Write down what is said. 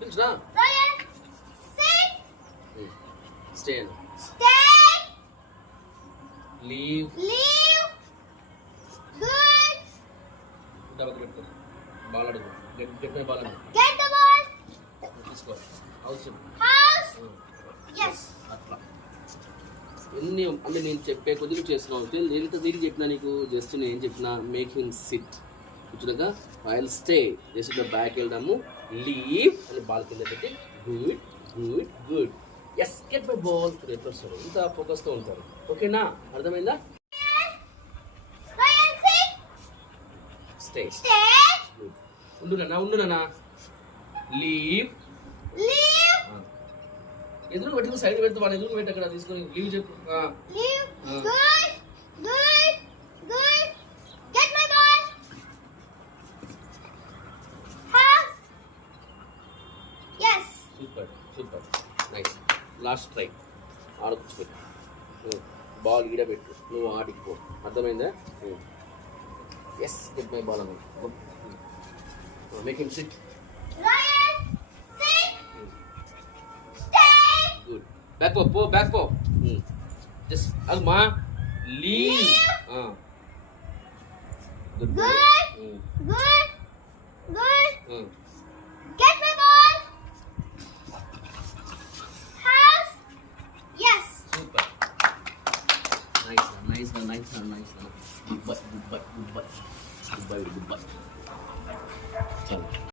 పిలుచురా. Ryan, sit. Stay. Stay. Leave. Leave. Good. Double పెట్టుకో. బాల్ అడుగు. గెట్ మై బాల్ అడుగు. Get the ball. తీసుకో. హౌస్ చెప్పు. House. Yes. అట్లా ఎన్ని అంటే నేను చెప్పే కొద్దిగా చేస్తున్నావు. ఎంత తిరిగి చెప్పినా నీకు జస్ట్ నేను ఏం చెప్పినా మేక్ హిమ్ సిట్ కూర్చున్నాక ఐల్ స్టే జస్ట్ బ్యాక్ వెళ్దాము లీవ్ అని బాల్ కింద పెట్టి good good good yes get my ball ఎట్లా వస్తారు ఇంత ఫోకస్తో ఉంటారు. ఓకేనా? అర్థమైందా? Ryan, sit. Stay. Stay. Good. ఉండునా లీవ్. Leave. ఎదురు పెట్టుకుని సైడ్ పెడతా వాళ్ళు ఎదురు పెట్టి అక్కడ తీసుకొని లీవ్ చెప్పు. Leave. Good. Good. Good. Get my ball. House. Yes. Super super nice. Last try ఆడొచ్చు బాల్ ఈడ పెట్టు నువ్వు ఆడికి పో. అర్థమైందా? ఎస్ గెట్ మై బాల్ అన్న make him SIT. Ryan, sit. Stay. Good. Back పో బ్యాక్ పో. జస్ట్ అమ్మా leave. Good Good. Good. Good. Get my ball. House. Yes. Super nice. Good bye. చలో.